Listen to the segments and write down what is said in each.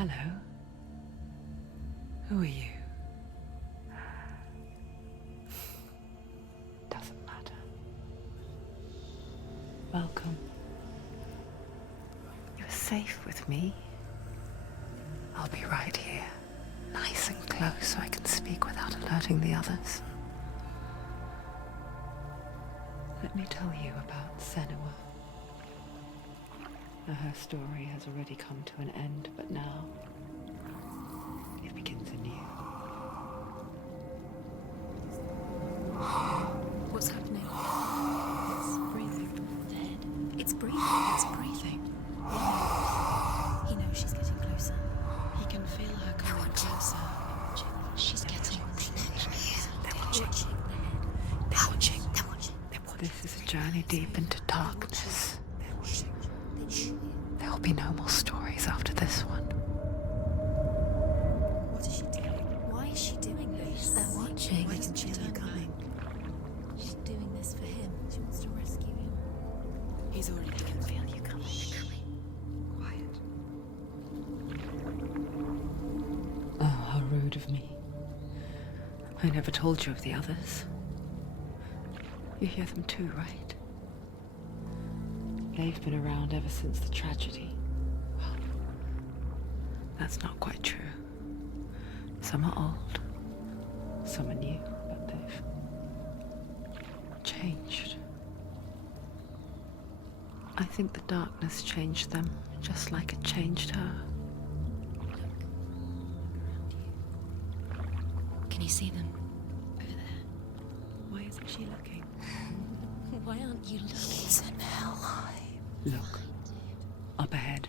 Hello. Who are you? Doesn't matter. Welcome. You're safe with me. I'll be right here, nice and close so I can speak without alerting the others. Let me tell you about Senua. Her story has already come to an end, but now it begins anew. What's happening? It's breathing. Dead. It's breathing. It's breathing. Why? He knows she's getting closer. He can feel her coming closer. She's getting closer. They're watching. They're watching. They're watching. This is a journey deep into darkness. There will be no more stories after this one. What is she doing? Why is she doing this? They're watching. Why doesn't she feel you coming? She's doing this for him. She wants to rescue him. He's already can feel you coming. Quiet. Oh, how rude of me. I never told you of the others. You hear them too, right? They've been around ever since the tragedy. Well, that's not quite true. Some are old, some are new, but they've changed. I think the darkness changed them, just like it changed her. Can you see them? Over there. Why isn't she looking? Why aren't you looking? He's in Hellheim. Look, up ahead.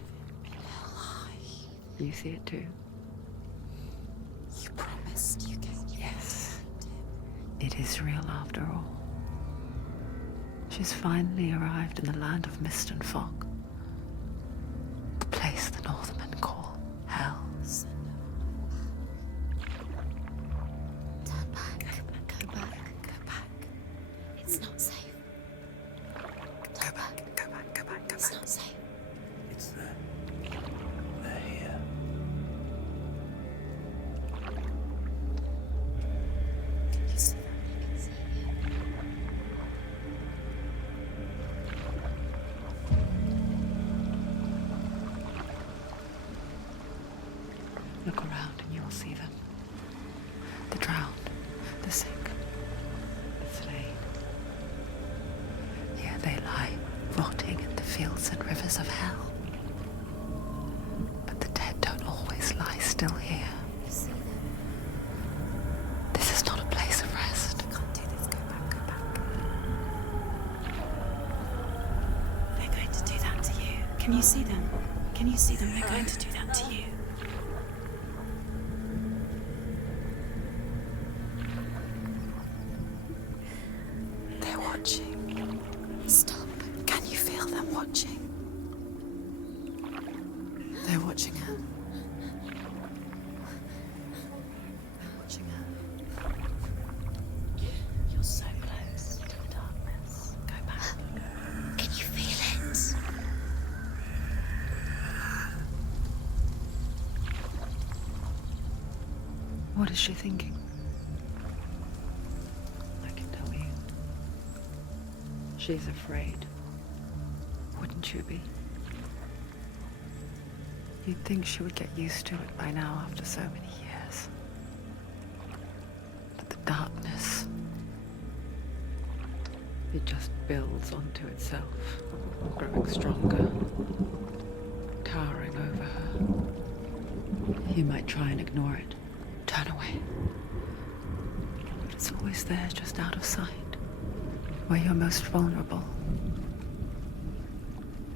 You see it too? You promised you can. Yes. It is real after all. She's finally arrived in the land of mist and fog. The place the Northmen call Hell. Turn back. Go back. Go back. It's not safe. Go back. Go back. Go back. Go back. It's not safe. It's there. They're here. You see them? I can see you. Look around and you will see them. The drowned, the sick, the slain. Here they lie, rotting in the fields and rivers of hell. But the dead don't always lie still here. You see them? This is not a place of rest. I can't do this. Go back. Go back. They're going to do that to you. Can you see them? Can you see them? They're going to do that to you. They're watching. Stop. Can you feel them watching? They're watching her. They're watching her. You're so close to the darkness. Go back. Can you feel it? What is she thinking? I can tell you. She's afraid. Wouldn't you be? You'd think she would get used to it by now after so many years. But the darkness, it just builds onto itself, growing stronger, towering over her. You might try and ignore it, turn away. But it's always there, just out of sight, where you're most vulnerable.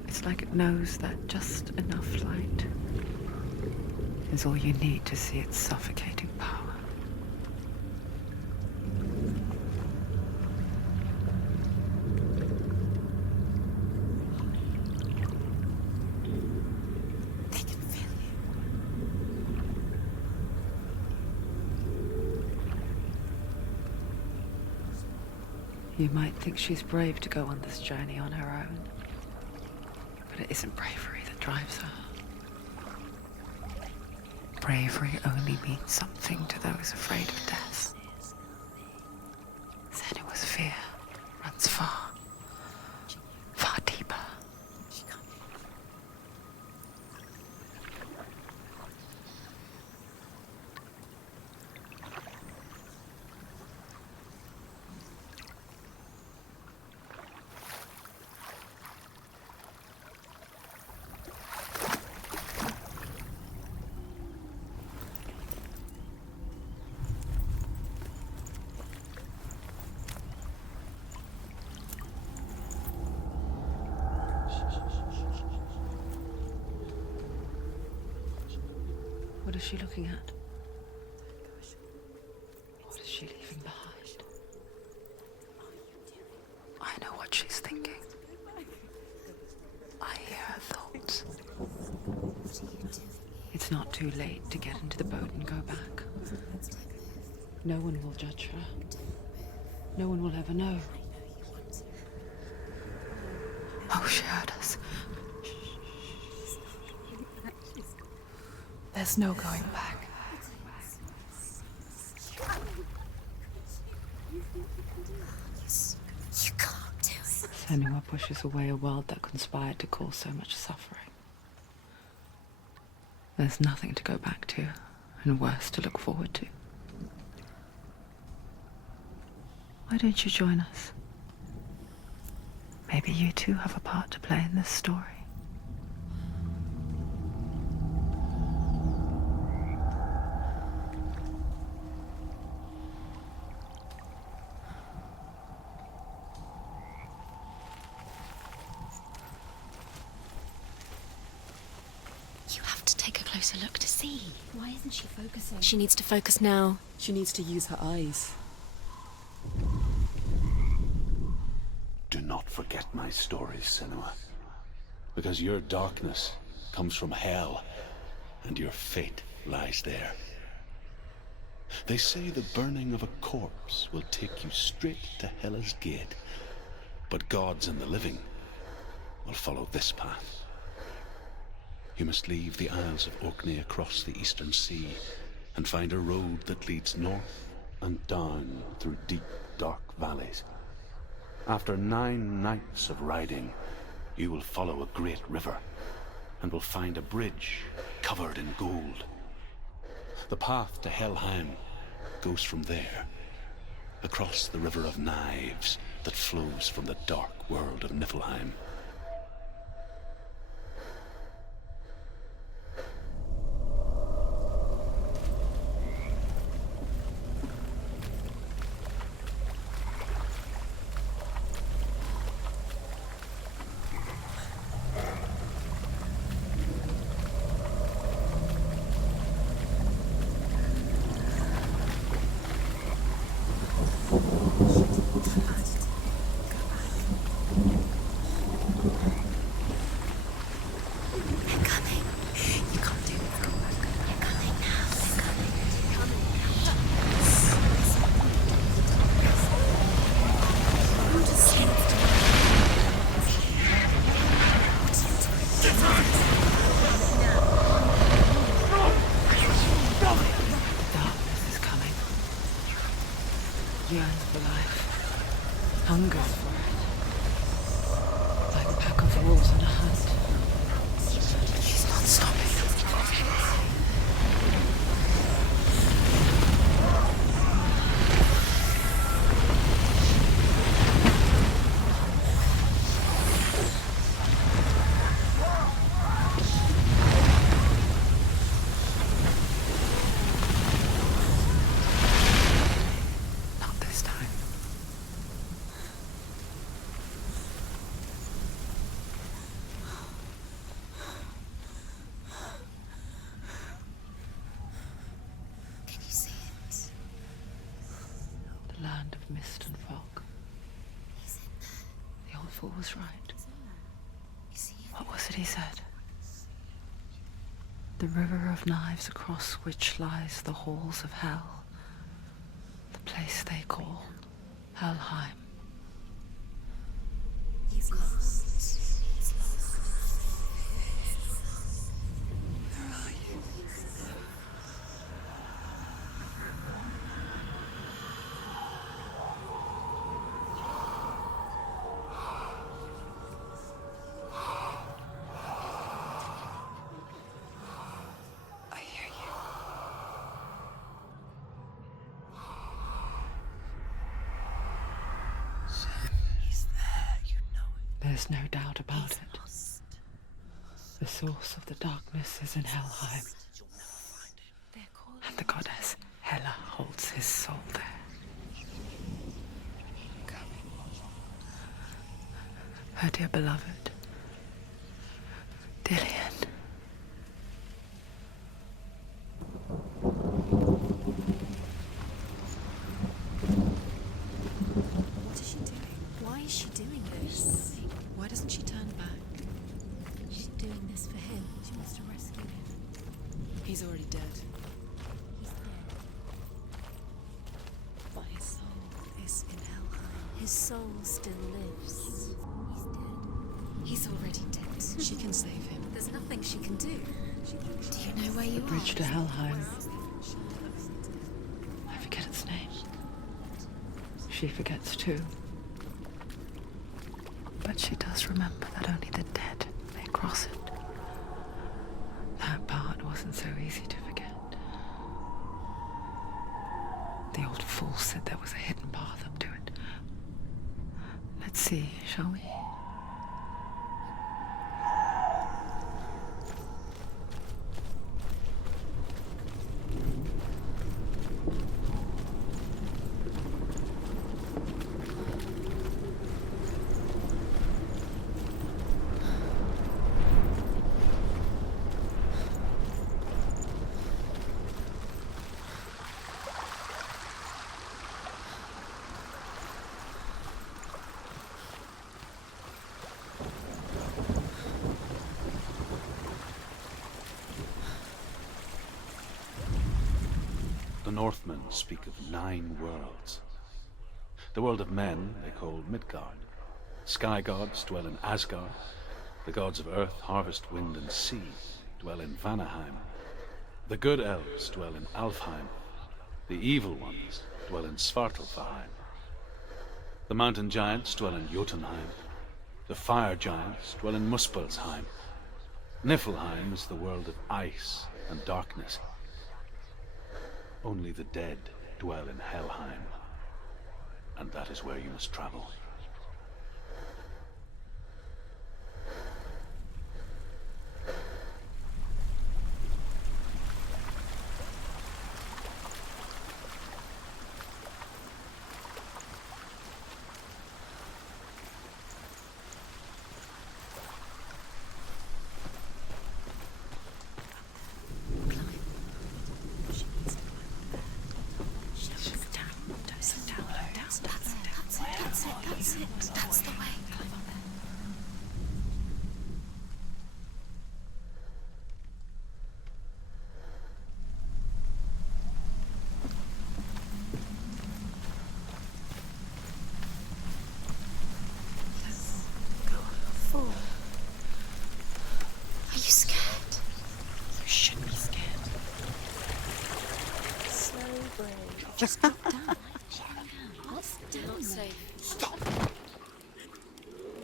It's like it knows that just enough light is all you need to see its suffocating power. They can feel you. You might think she's brave to go on this journey on her own, but it isn't bravery that drives her. bravery only means something to those afraid of death, then it was fear runs far, far deeper. What is she looking at? What is she leaving behind? I know what she's thinking. I hear her thoughts. It's not too late to get into the boat and go back. No one will judge her. No one will ever know. Oh, she heard us. There's no going back. You can't do it. Senua pushes away a world that conspired to cause so much suffering. There's nothing to go back to, and worse to look forward to. Why don't you join us? Maybe you too have a part to play in this story. You have to take a closer look to see. Why isn't she focusing? She needs to focus now. She needs to use her eyes. Do not forget my stories, Senua. Because your darkness comes from hell, and your fate lies there. They say the burning of a corpse will take you straight to Hela's gate, but gods and the living will follow this path. You must leave the Isles of Orkney across the eastern sea and find a road that leads north and down through deep, dark valleys. After 9 nights of riding, you will follow a great river and will find a bridge covered in gold. The path to Helheim goes from there, across the River of Knives that flows from the dark world of Niflheim. Darkness is coming. Yearns for life. Hungers for it. Like a pack of wolves on a hunt. She's not stopping. Not this time. Can you see it? The land of mist and fog. He's in there. The old fool was right. You see it? What was it he said? The river of knives across which lies the halls of hell. The place they call Helheim. He's lost. He's lost. Where are you? There's no doubt about it. The source of the darkness is in Helheim, and the goddess Hela holds his soul there. Her dear beloved, Dillian. What is she doing? Why is she doing this? Why doesn't she turn back? She's doing this for him. She wants to rescue him. He's already dead. He's dead. But his soul is in Helheim. His soul still lives. He's dead. He's already dead. She can save him. There's nothing she can do. Do you know where you are? Bridge to Helheim. I forget its name. She forgets too. But she does remember that only the dead may cross it. That part wasn't so easy to forget. The old fool said there was a hidden path up to it. Let's see, shall we? The Northmen speak of 9 worlds. The world of men they call Midgard. Sky gods dwell in Asgard. The gods of earth, harvest, wind, and sea dwell in Vanaheim. The good elves dwell in Alfheim. The evil ones dwell in Svartalfheim. The mountain giants dwell in Jotunheim. The fire giants dwell in Muspelheim. Niflheim is the world of ice and darkness. Only the dead dwell in Helheim, and that is where you must travel. That's the way. Four. Are you scared? You should be scared. So brave. Just drop down. What's down Not there? safe. Stop!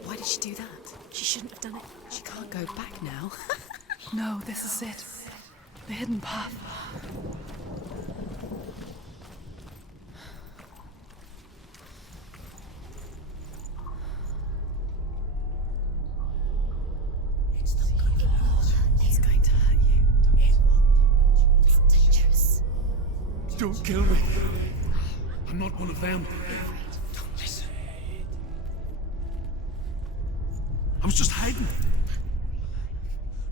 Why did she do that? She shouldn't have done it. She can't go back now. No, this is it. The hidden path. It's going to hurt you. It's dangerous. Don't kill me. I'm not one of them. Don't listen. I was just hiding.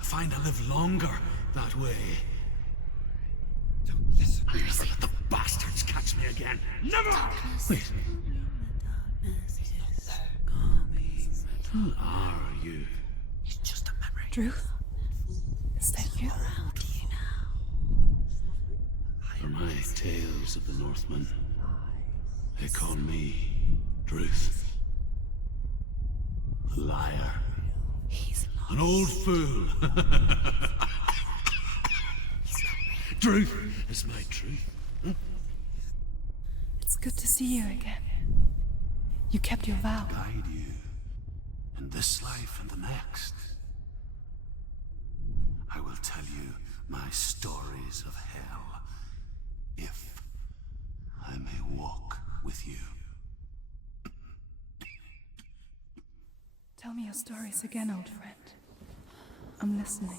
I find I live longer that way. Don't listen. I'll never let the bastards catch me again. Never! Wait. Who are you? It's just a memory. Druth? Is that you? How do you now? For my tales of the Northmen, they call me Druth. Liar. He's lost. An old fool. Truth is my truth. It's good to see you again. You kept your vow. Guide you in this life and the next. I will tell you my stories of hell, if I may walk with you. Tell Tell me your stories again, old friend. I'm listening.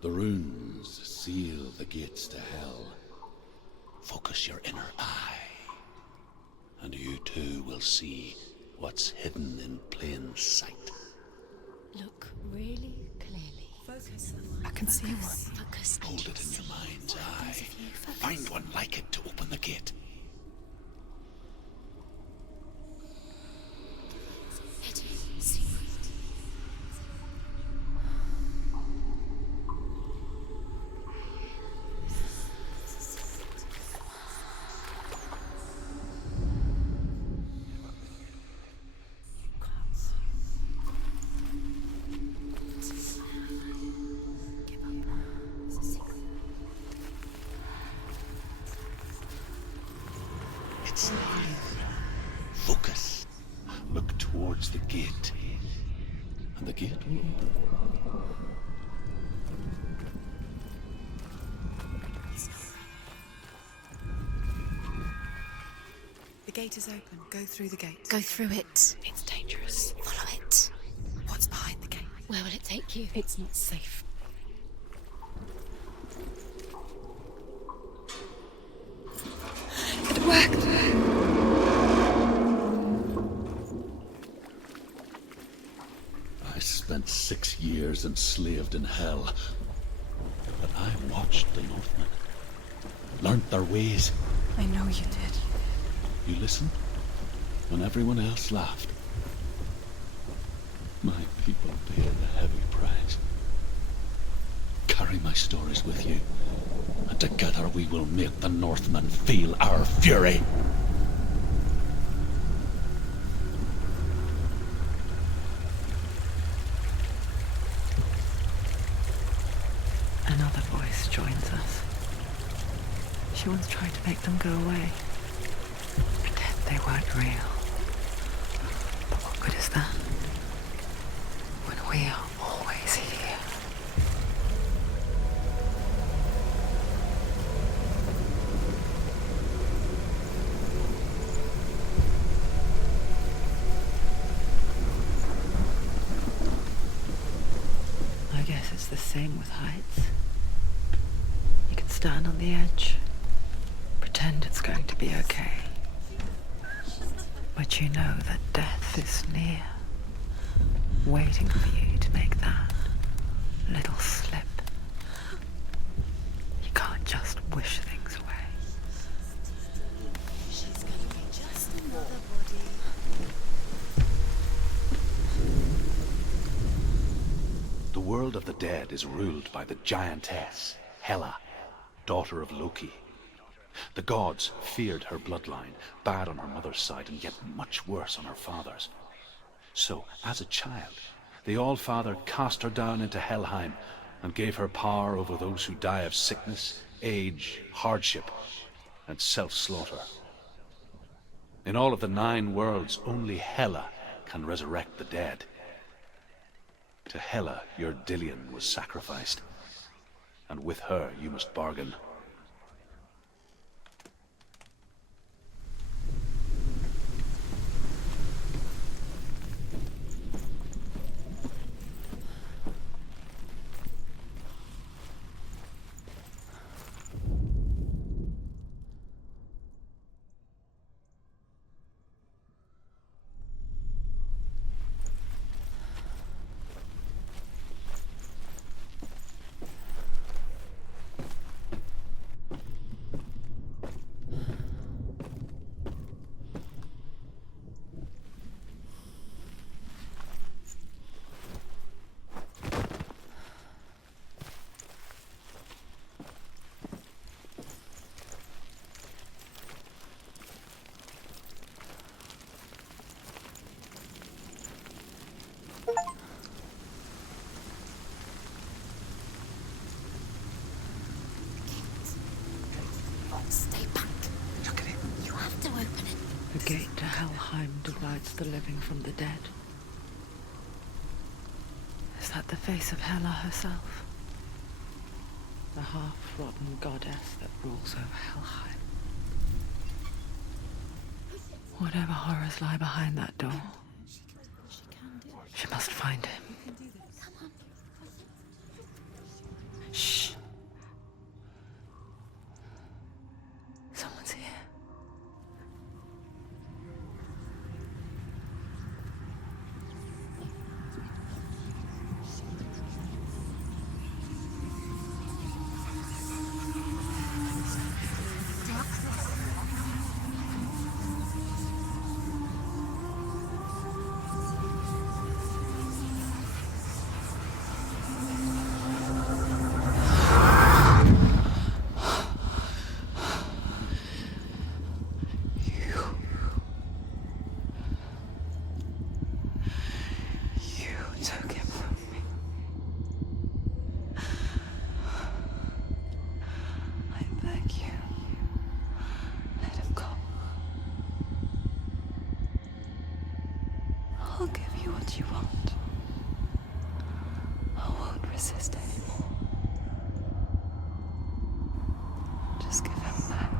The runes seal the gates to hell. Focus your inner eye, and you too will see what's hidden in plain sight. Look really clearly. Focus. I can see one. Focus. Hold it in your mind's eye. Find one like it to open the gate. Steady. Secret. It's there. Focus. Look towards the gate. And the gate will open. The gate is open. Go through the gate. Go through it. It's dangerous. Follow it. What's behind the gate? Where will it take you? It's not safe. It worked. I spent 6 years enslaved in hell. But I watched the Northmen. Learned their ways. I know you did. You listened when everyone else laughed. My people paid a heavy price. Carry my stories with you, and together we will make the Northmen feel our fury. Another voice joins us. She once tried to make them go away. Pretend they weren't real. But what good is that? When we are always here. I guess it's the same with heights. You can stand on the edge, pretend it's going to be okay. But you know that death is near, waiting for you to make that little slip. You can't just wish things away. She's gonna be just another body. The world of the dead is ruled by the giantess, Hela, daughter of Loki. The gods feared her bloodline, bad on her mother's side and yet much worse on her father's. So, as a child, the All-Father cast her down into Helheim and gave her power over those who die of sickness, age, hardship, and self-slaughter. In all of the 9 worlds, only Hela can resurrect the dead. To Hela, your Dillion was sacrificed, and with her you must bargain. Stay back. Look at it. You have to open it. The gate to Helheim divides the living from the dead. Is that the face of Hela herself? The half-rotten goddess that rules over Helheim. Whatever horrors lie behind that door, She must find him. Shh. Someone's here. You took him from me. I beg you, let him go. I'll give you what you want. I won't resist anymore. Just give him back.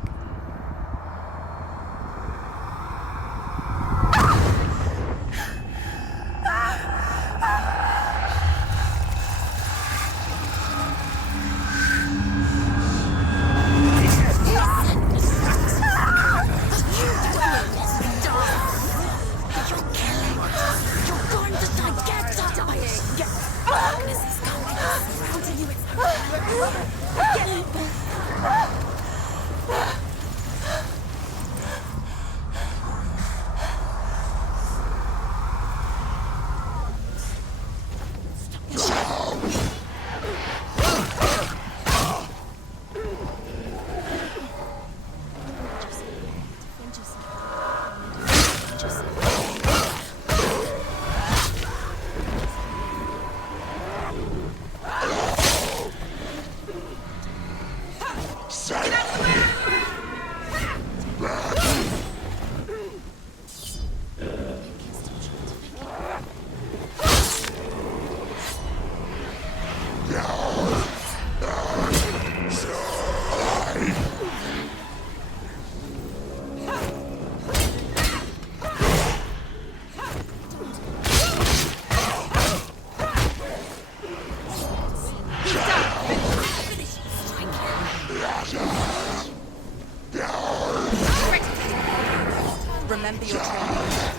Remember your training.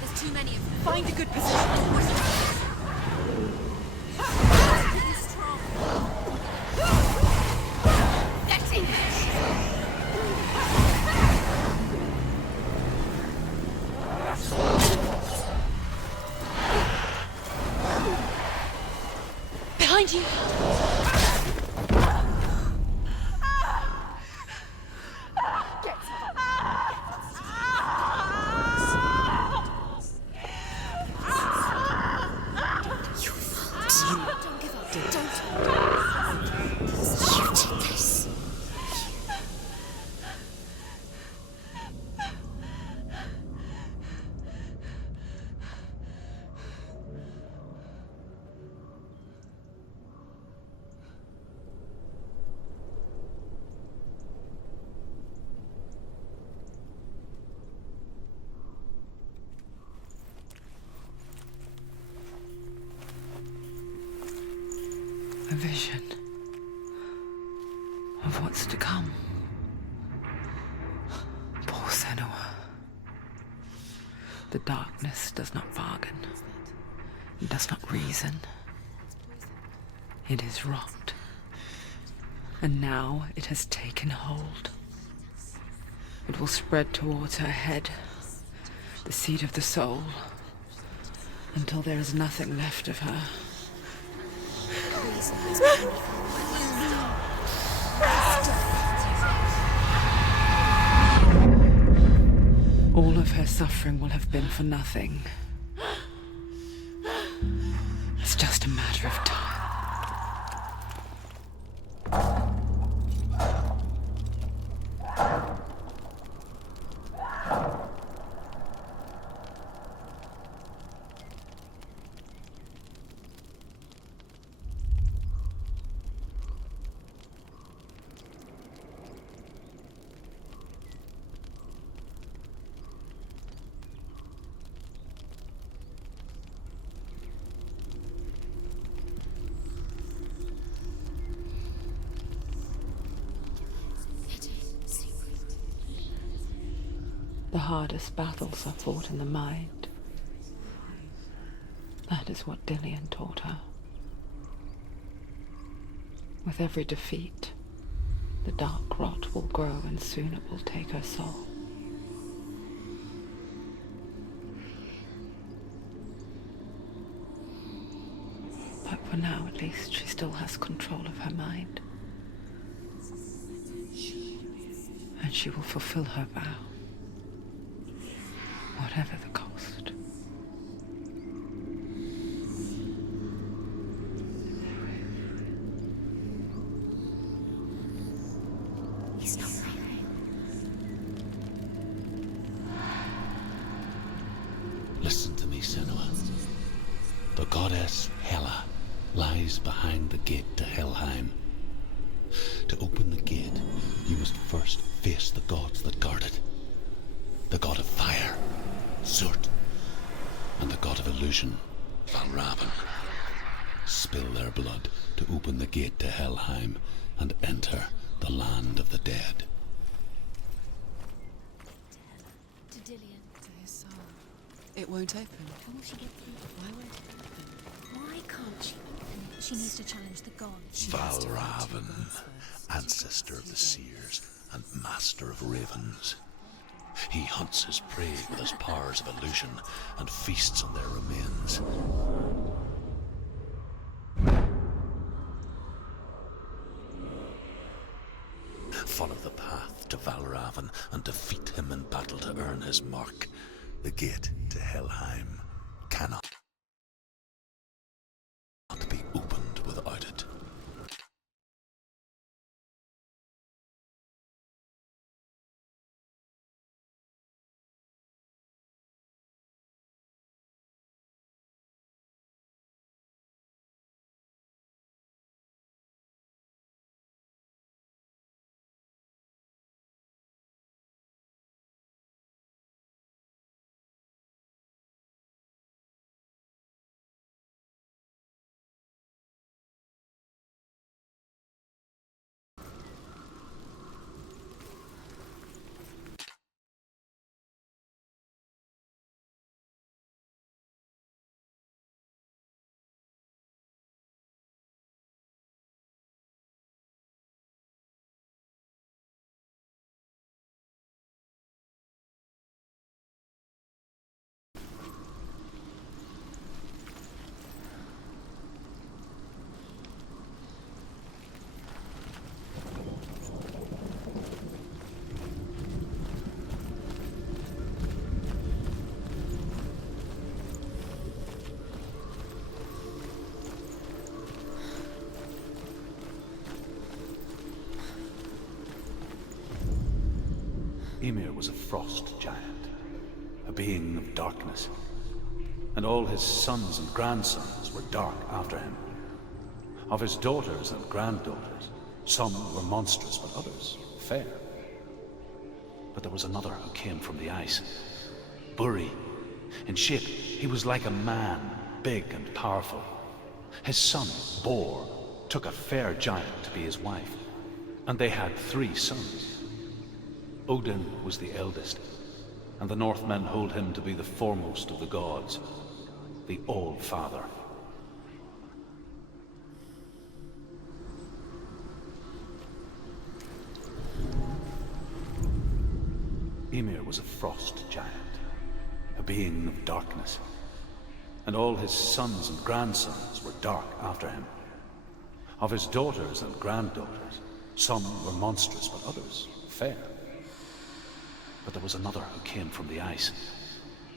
There's too many of them. Find a good position. Behind you! A vision of what's to come. Poor Senua. The darkness does not bargain. It does not reason. It is rot. And now it has taken hold. It will spread towards her head, the seat of the soul, until there is nothing left of her. All of her suffering will have been for nothing. It's just a matter of time. hardest battles are fought in the mind. That is what Dillian taught her. With every defeat, the dark rot will grow and soon it will take her soul. But for now, at least, she still has control of her mind. And she will fulfill her vow, whatever the cost. He's not right. Listen to me, Senua. The goddess Hela lies behind the gate to Helheim. To open the gate, you must first face the gods that guard it. The god of fire, Surt, and the god of illusion, Valravan. Spill their blood to open the gate to Helheim and enter the land of the dead. To Dillian. To his soul. It won't open. How will she get through? Why won't it open? Why can't she open? She needs to challenge the gods. She has to fight two Valravan, gods first. ancestor of the seers and master of ravens. He hunts his prey with his powers of illusion and feasts on their remains. Follow the path to Valravan and defeat him in battle to earn his mark. The gate to Helheim cannot be opened without it. Ymir was a frost giant, a being of darkness, and all his sons and grandsons were dark after him. Of his daughters and granddaughters, some were monstrous, but others fair. But there was another who came from the ice, Buri. In shape, he was like a man, big and powerful. His son, Bor, took a fair giant to be his wife, and they had 3 sons. Odin was the eldest, and the Northmen hold him to be the foremost of the gods, the All-Father. Ymir was a frost giant, a being of darkness, and all his sons and grandsons were dark after him. Of his daughters and granddaughters, some were monstrous, but others fair. But there was another who came from the ice,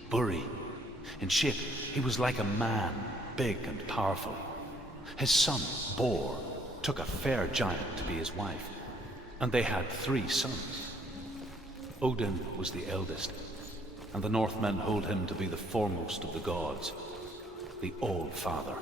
Buri. In shape, he was like a man, big and powerful. His son, Bor, took a fair giant to be his wife, and they had 3 sons. Odin was the eldest, and the Northmen hold him to be the foremost of the gods, the All-Father.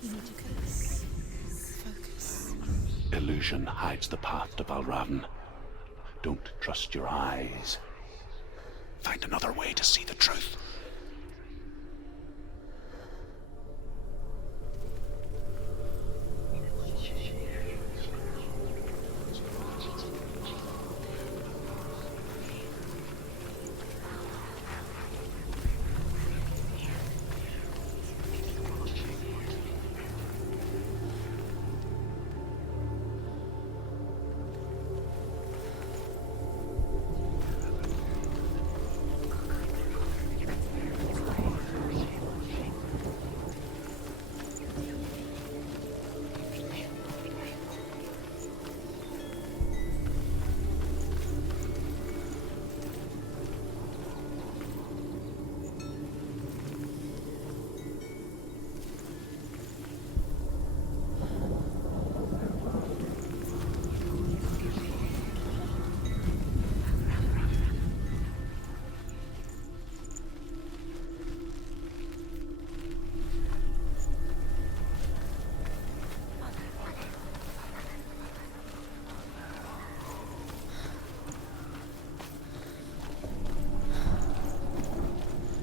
You need to focus. Focus. illusion hides the path to Valravn. Don't trust your eyes. Find another way to see the truth.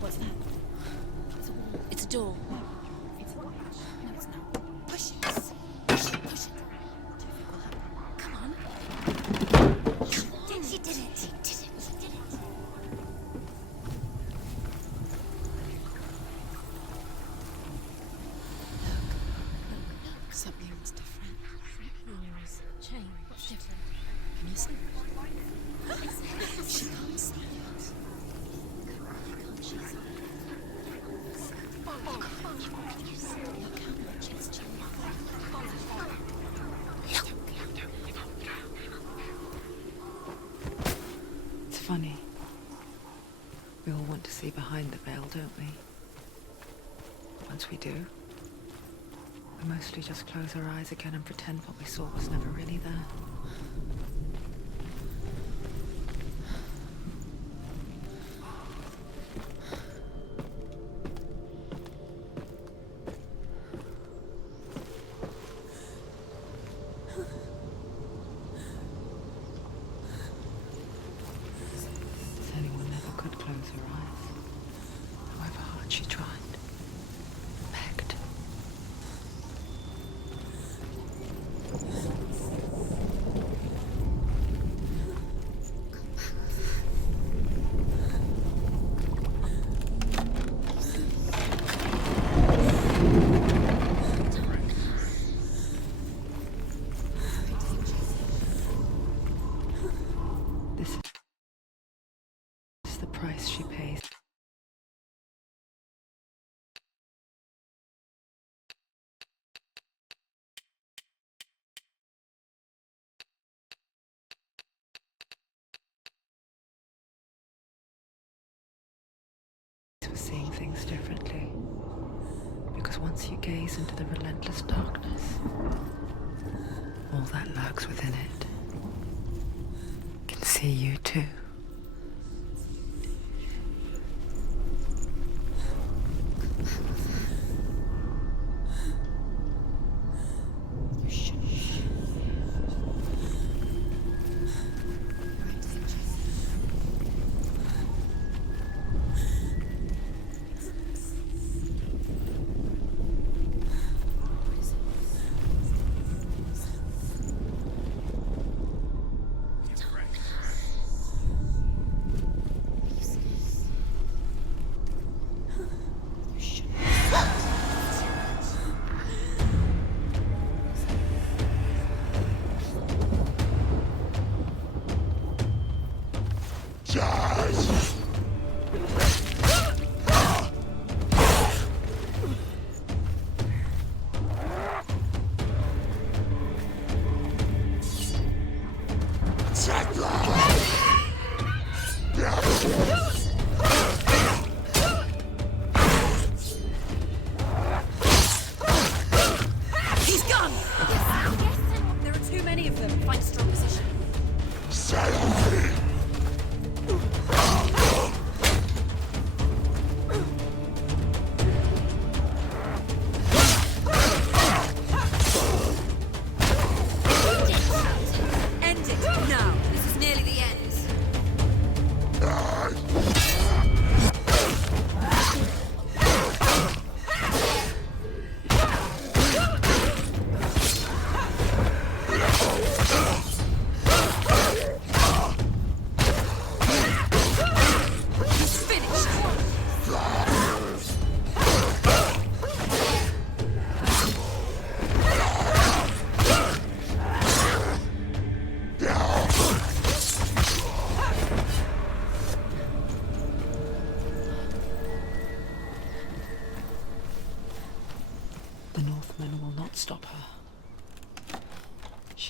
What's that? It's a door. No, it's not. No, it's not. Push it. Push it. Push it. Do you think will happen? Come on. Come on. She did it. She did it. She did it. Look. Something's different. Rules. Change. What's different? Can you see it? She can't see it. Can't she see it? Look how much it's changed. It's funny. We all want to see behind the veil, don't we? Once we do, we mostly just close our eyes again and pretend what we saw was never really there. Anyone never could close her eyes, however hard she tried, begged. This is the price she pays. For seeing things differently. Because once you gaze into the relentless darkness, all that lurks within it can see you too. He's gone! Yes. There are too many of them. Find a strong position. Silently!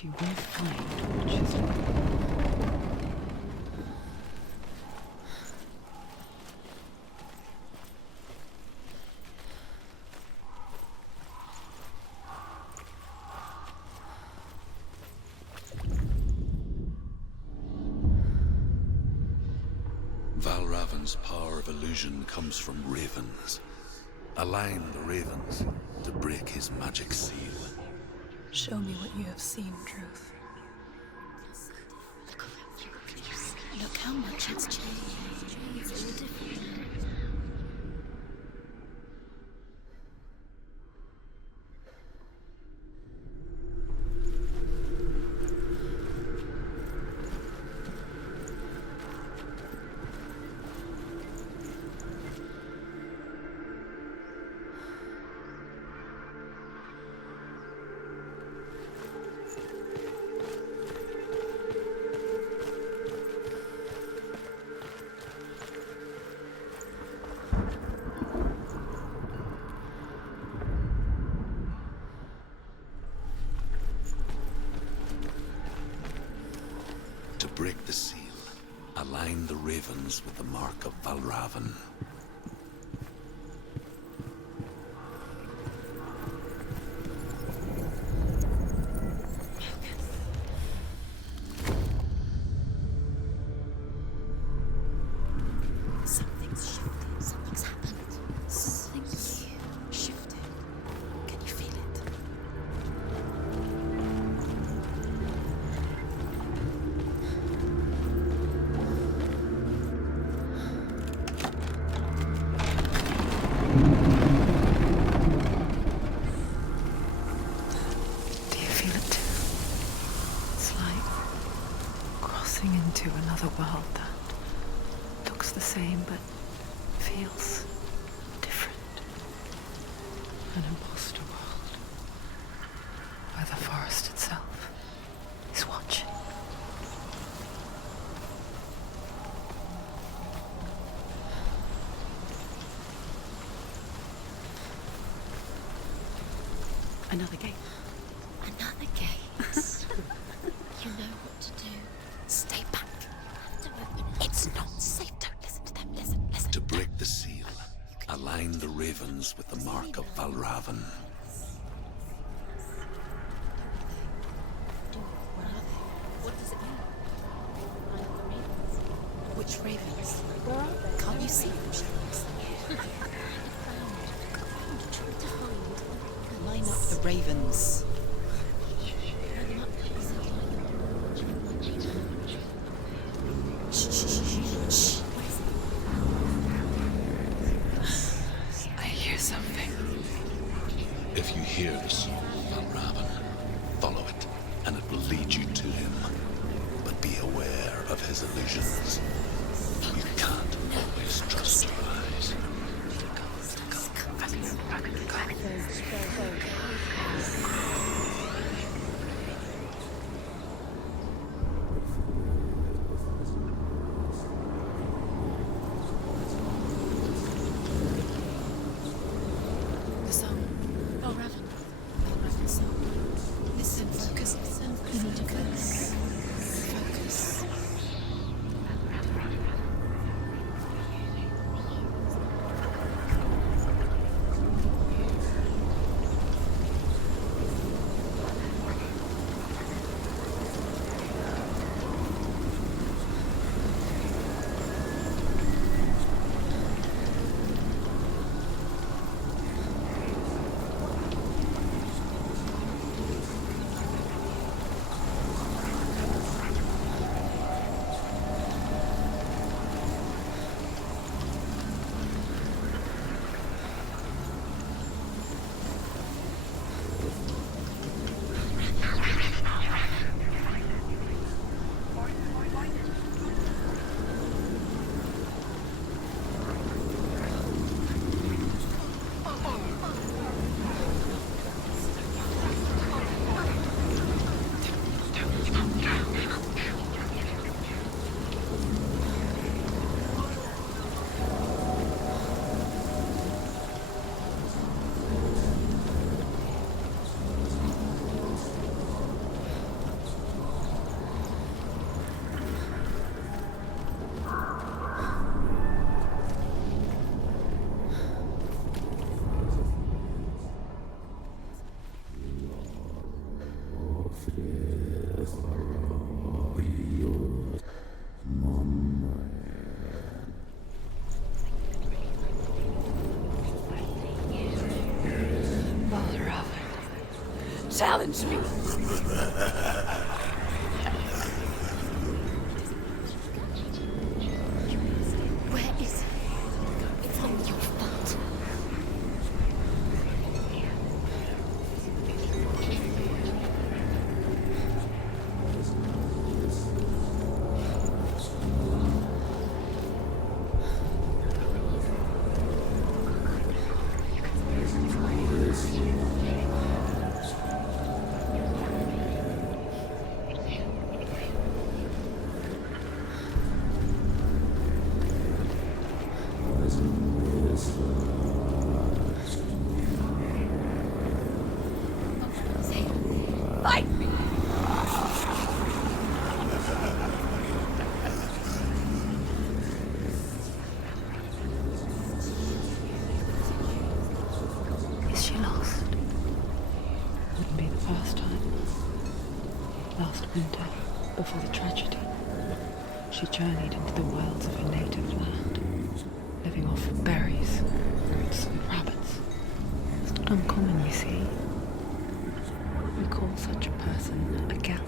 She will find what she's looking for. Valravan's power of illusion comes from ravens. Align the ravens to break his magic seal. Show me what you have seen, Truth. Look how much it's changed. It's all different now. To break the seal, align the ravens with the mark of Valravan. Something's shifted. Something's happened. Something's shifted. Can you feel it? Do you feel it too? It's like crossing into another world that looks the same but feels different. An imposter world where the forest itself is watching. Another gate. Another gate. You know what to do. Stay back. Don't open it. It's not safe. Don't listen to them. Listen. To break the seal, align the ravens with the mark of Valravan. Where are they? What does it mean? Which ravens? Where are they? Can't you see them, Shadows? Line up the ravens. Shh. I hear something. If you hear the song of Valravan, follow it, and it will lead you to him. But be aware of his illusions. You can't always trust your eyes. The song. Valravan. Valravan's song. Listen, focus. Focus. challenge me. Where is he? It's all your fault. Fight me! Is she lost? Wouldn't be the first time. Last winter, before the tragedy, she journeyed into the wilds of her native land, living off berries, roots, and rabbits. It's not uncommon, you see. We call such a person a Gelt.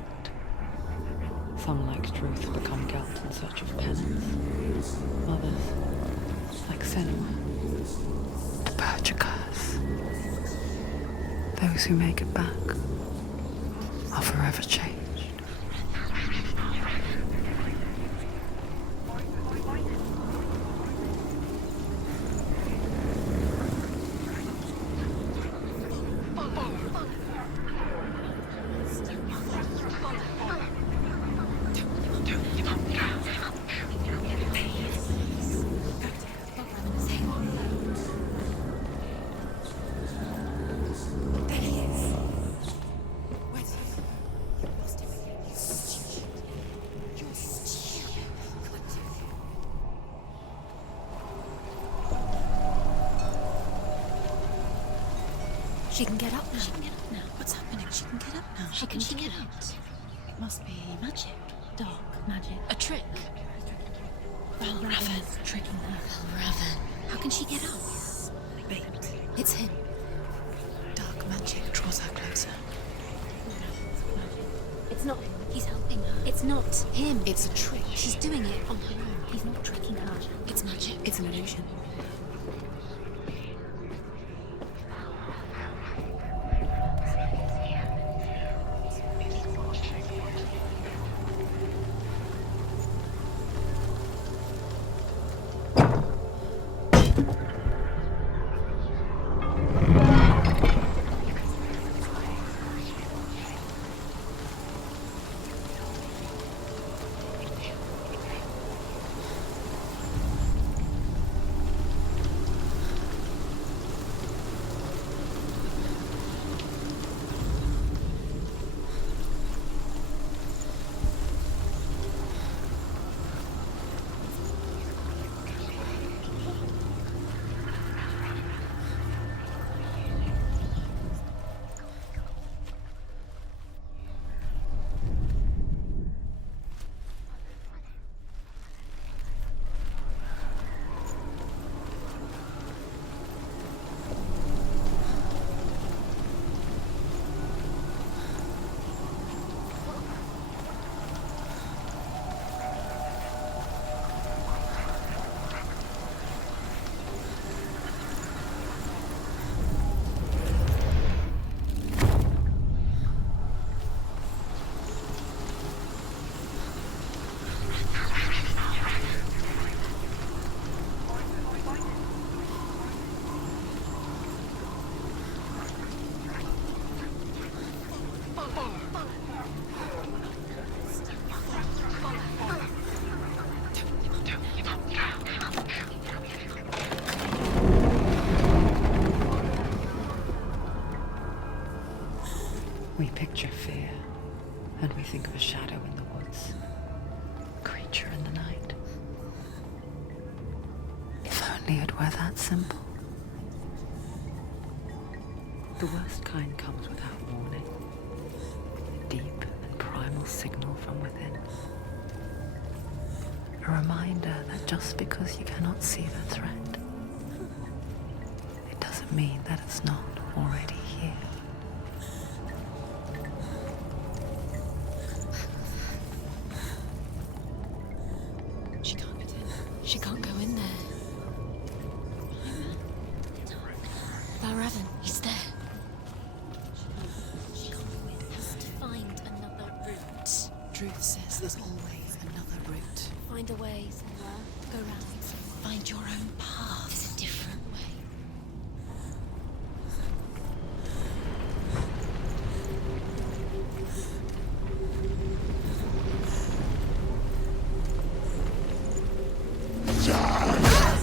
Some, like Truth, become Gelt in search of penance. Others, like Senua, To purge a curse. Those who make it back are forever changed. She can get up now. She can get up now. What's happening? She can get up now. How can she get out? It must be magic. Dark magic. A trick. Raven is tricking her. Raven. How can she get out? Bait. It's him. Dark magic draws her closer. It's not him. He's helping her. It's not him. It's a trick. She's doing it on her own. He's not tricking her. It's magic. It's an illusion. we picture fear, and we think of a shadow in the woods, a creature in the night. If only it were that simple. The worst kind comes without warning. A deep and primal signal from within. A reminder that just because you cannot see the threat, it doesn't mean that it's not already here. She can't go in there. Valravan, he's there. She has to find another route. Truth says there's always another route. Find a way somewhere. Go round somewhere. Find your own path. There's a different way.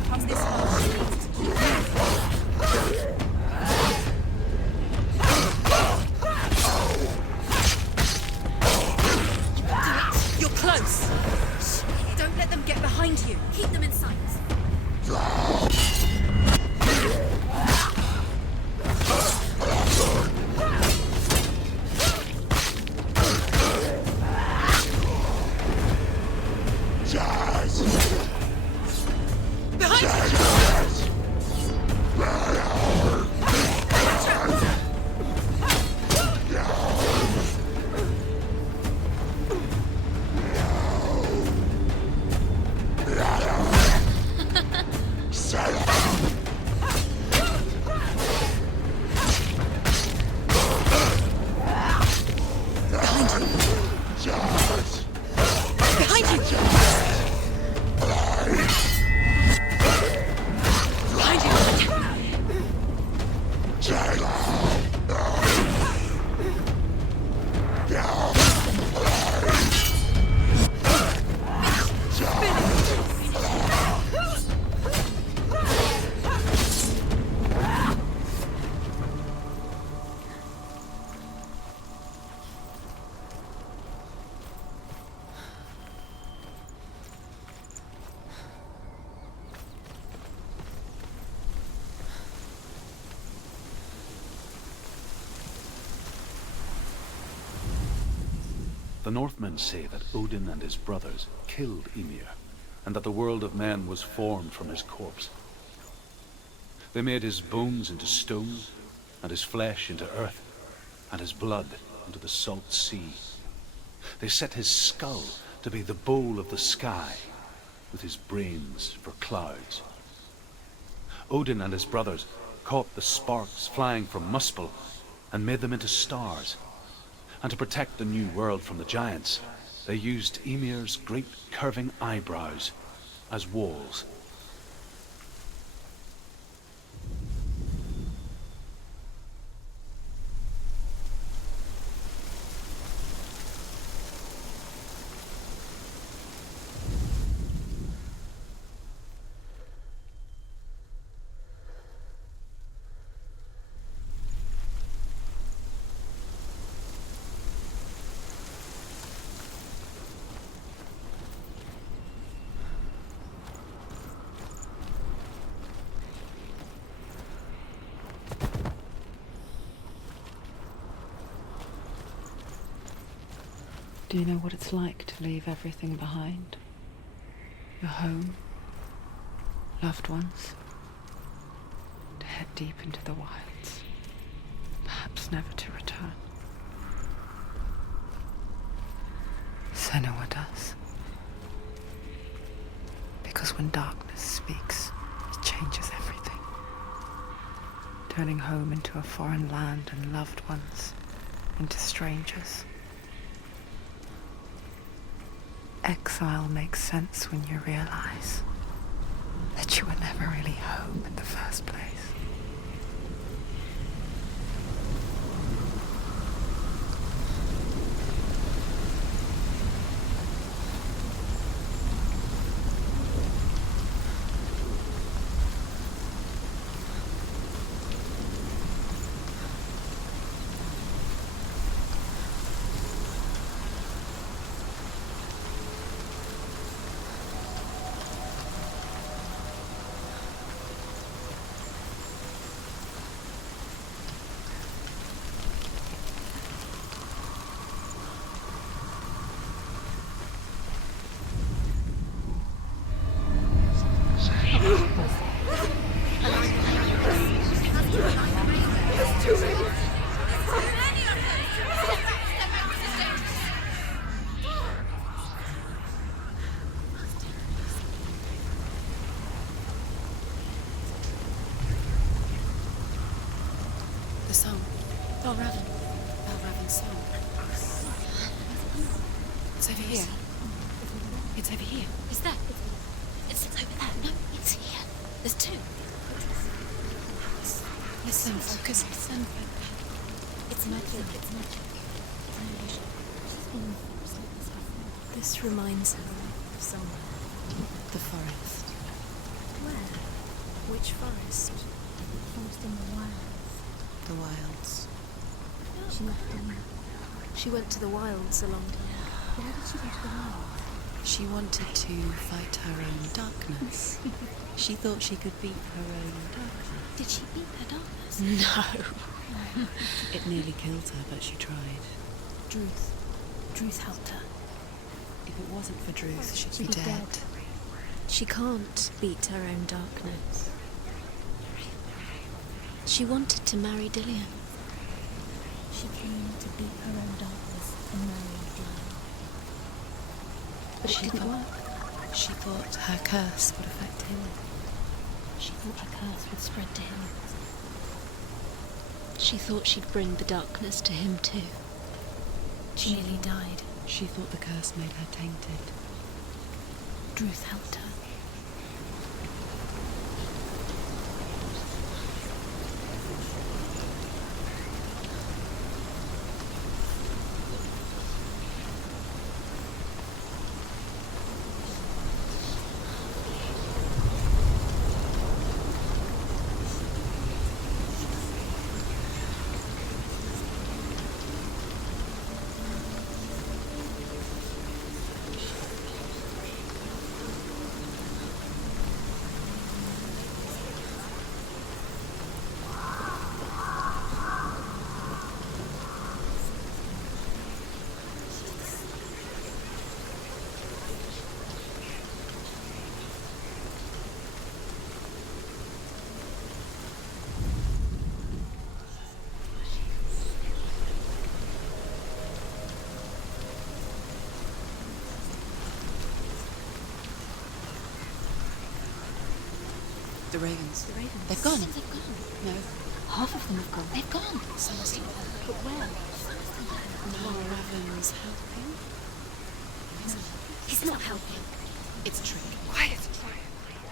Comes this far. You're close. Don't let them get behind you. Keep them in sight. Behind you. Behind you. Behind you. The Northmen say that Odin and his brothers killed Ymir, and that the world of men was formed from his corpse. They made his bones into stone, and his flesh into earth, and his blood into the salt sea. They set his skull to be the bowl of the sky, with his brains for clouds. Odin and his brothers caught the sparks flying from Muspel and made them into stars. And to protect the new world from the giants, they used Ymir's great curving eyebrows as walls. Do you know what it's like to leave everything behind? Your home, loved ones, to head deep into the wilds, perhaps never to return. Senua does. Because when darkness speaks, it changes everything. Turning home into a foreign land and loved ones into strangers. Exile makes sense when you realize that you were never really home in the first place. The song. Balraven. Balraven's song. It's over here. It's over here. Is that? It's over there. No, it's here. There's two. Listen, focus, listen. It's magic. It's magic. This reminds her of somewhere. The forest. Where? Which forest? Forest in the wilds. The wilds. She left them. She went to the wilds along to Why did she go to the wilds? She wanted to fight her own darkness. She thought she could beat her own darkness. Did she beat her darkness? No. It nearly killed her, but she tried. Druth. Druth helped her. If it wasn't for Druth, she'd be dead. She can't beat her own darkness. She wanted to marry Dillian. She came to beat her own darkness and marry Dillian. But it didn't work. She thought her curse would affect him. She thought her curse would spread to him. She thought she'd bring the darkness to him too. She nearly died. She thought the curse made her tainted. Druth helped her. The ravens. The ravens. They've gone. They've gone. No. Half of them have gone. They've gone. Some are still there. But where? Raven's helping. He's not helping. It's a trick. Quiet.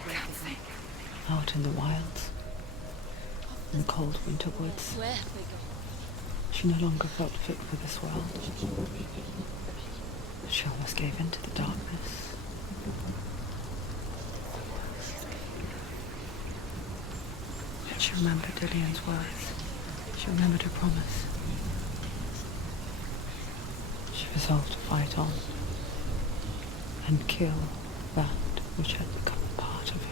Can't think. Out in the wilds, in the cold winter woods, Where have they gone? she no longer felt fit for this world. She almost gave in to the darkness. But she remembered Dillian's words. She remembered her promise. She resolved to fight on and kill that which had become part of her.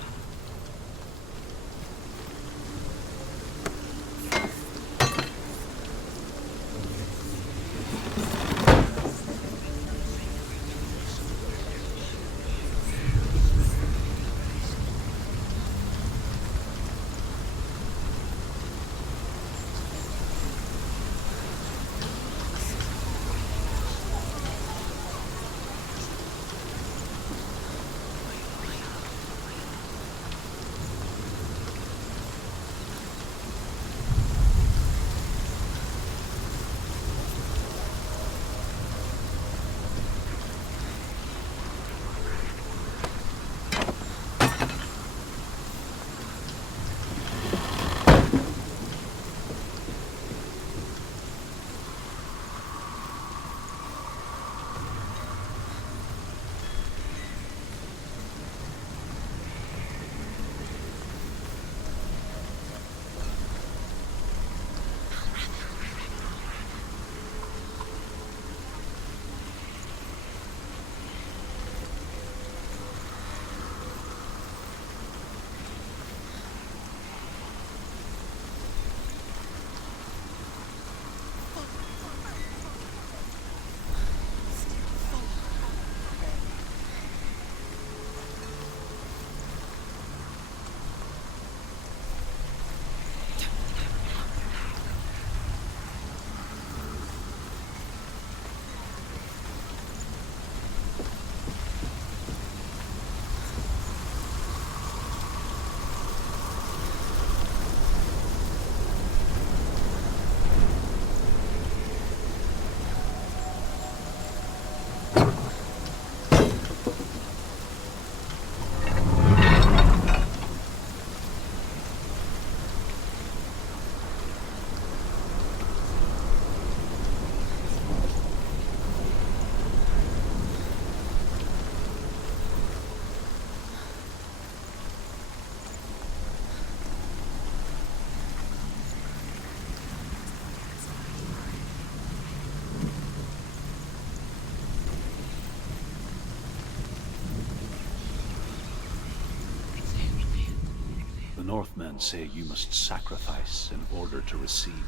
The Northmen say you must sacrifice in order to receive.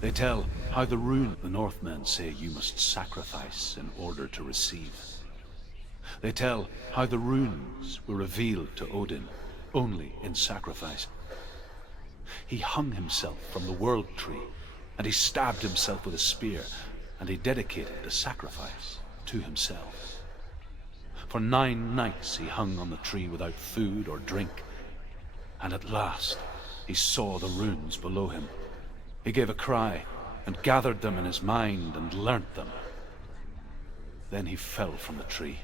They tell how the Northmen say you must sacrifice in order to receive. They tell how the runes were revealed to Odin only in sacrifice. He hung himself from the world tree, and he stabbed himself with a spear, and he dedicated the sacrifice to himself. For 9 nights he hung on the tree without food or drink, and at last he saw the runes below him. He gave a cry and gathered them in his mind and learnt them. Then he fell from the tree.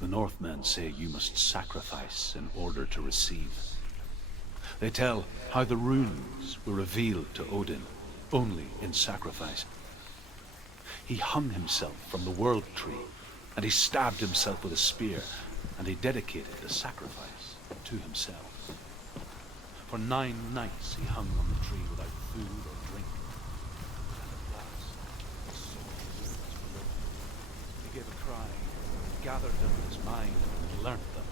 The Northmen say you must sacrifice in order to receive. They tell how the runes were revealed to Odin only in sacrifice. He hung himself from the world tree, and he stabbed himself with a spear, and he dedicated the sacrifice to himself. For 9 nights he hung on the tree without food or drink, and at last he saw the runes below him. He gave a cry, gathered them in his mind and learnt them.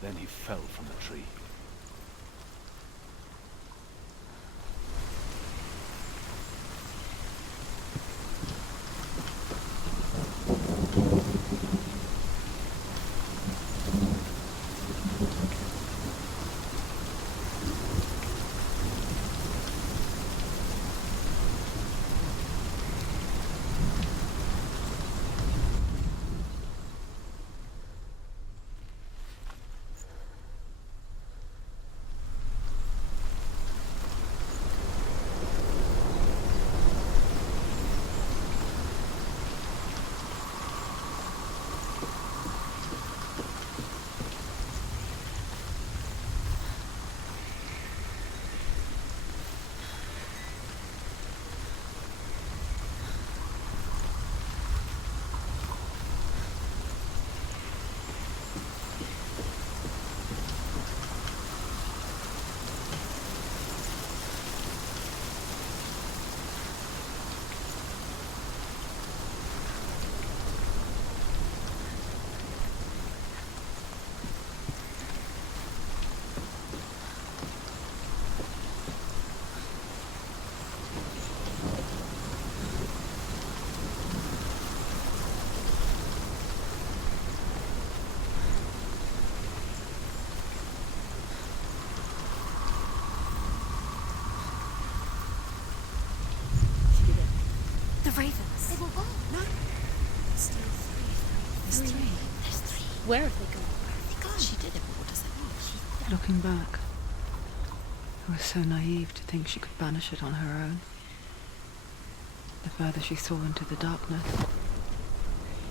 Then he fell from the tree. The ravens. They were one. No. Still 3. There's 3. There's 3. Where have they gone? Where have they gone? She did it, but what does that mean? Looking back, I was so naive to think she could banish it on her own. The further she saw into the darkness,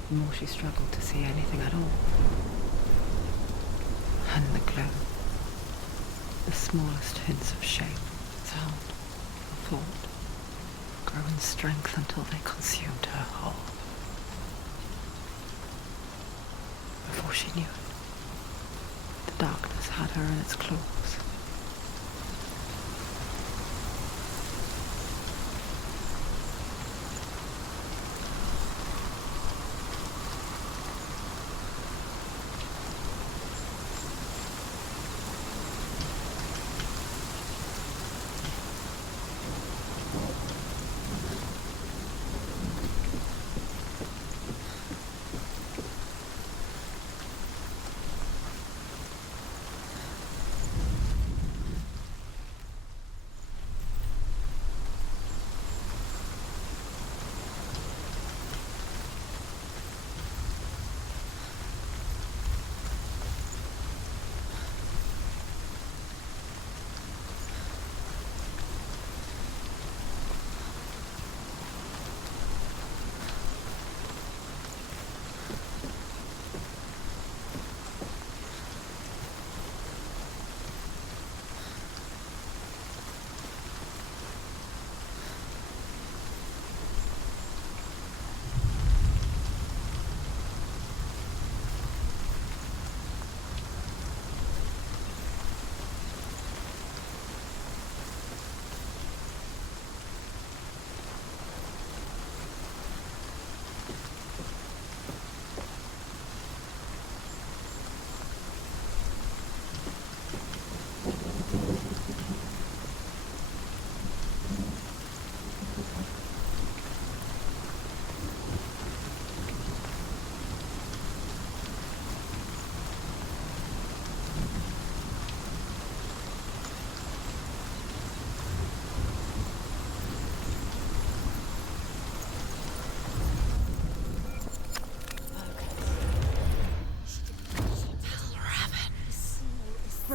the more she struggled to see anything at all. And the gloom, the smallest hints of shape, sound, or thought, grow in strength until they consumed her whole. Before she knew it, the darkness had her in its claws.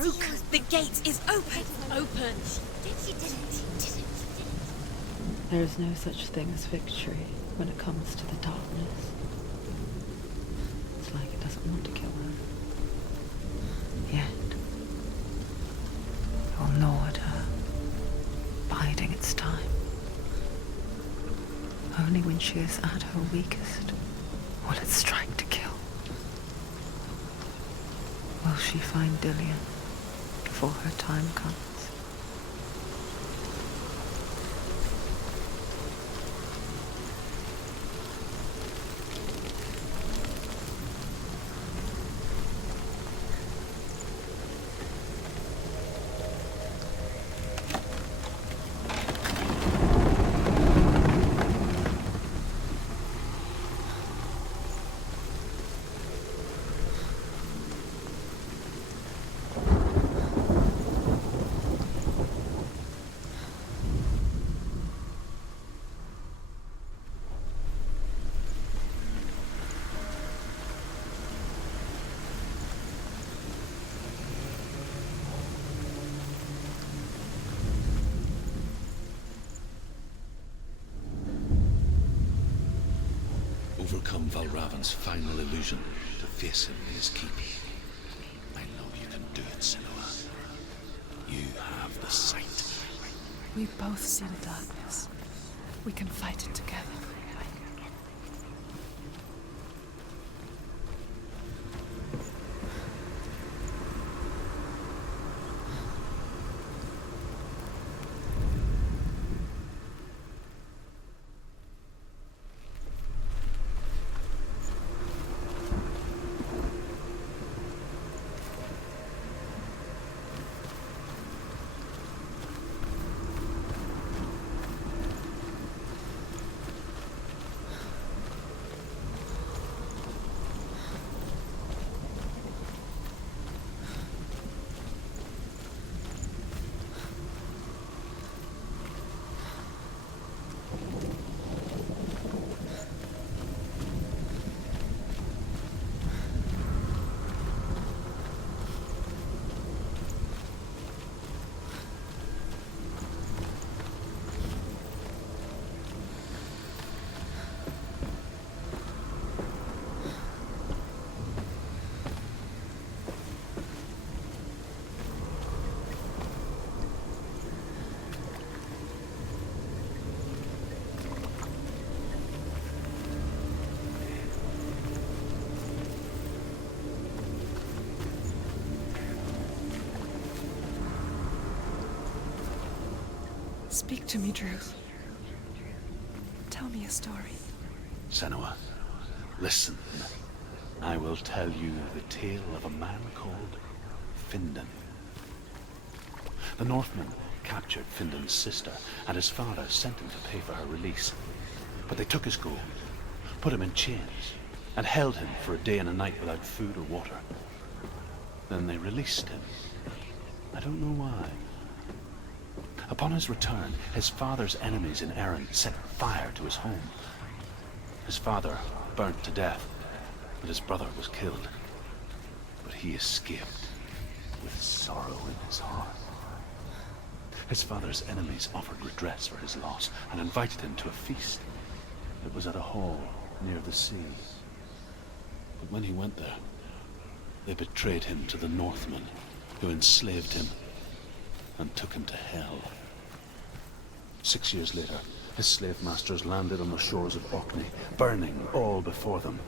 broke. The gate is open. Open. She did it. There is no such thing as victory when it comes to the darkness. It's like it doesn't want to kill her. Yet, it will gnaw at her, biding its time. Only when she is at her weakest will it strike to kill. Will she find Dillian before her time comes? Overcome Valravan's final illusion to face him in his keep. I know you can do it, Senua. You have the sight. We both see the darkness. We can fight it together. Speak to me, Druth. Tell me a story. Senua, listen. I will tell you the tale of a man called Findan. The Northmen captured Findan's sister, and his father sent him to pay for her release. But they took his gold, put him in chains, and held him for a day and a night without food or water. Then they released him. I don't know why. Upon his return, his father's enemies in Erin set fire to his home. His father burnt to death, and his brother was killed. But he escaped with sorrow in his heart. His father's enemies offered redress for his loss and invited him to a feast. It was at a hall near the sea. But when he went there, they betrayed him to the Northmen, who enslaved him and took him to hell. 6 years later, his slave masters landed on the shores of Orkney, burning all before them.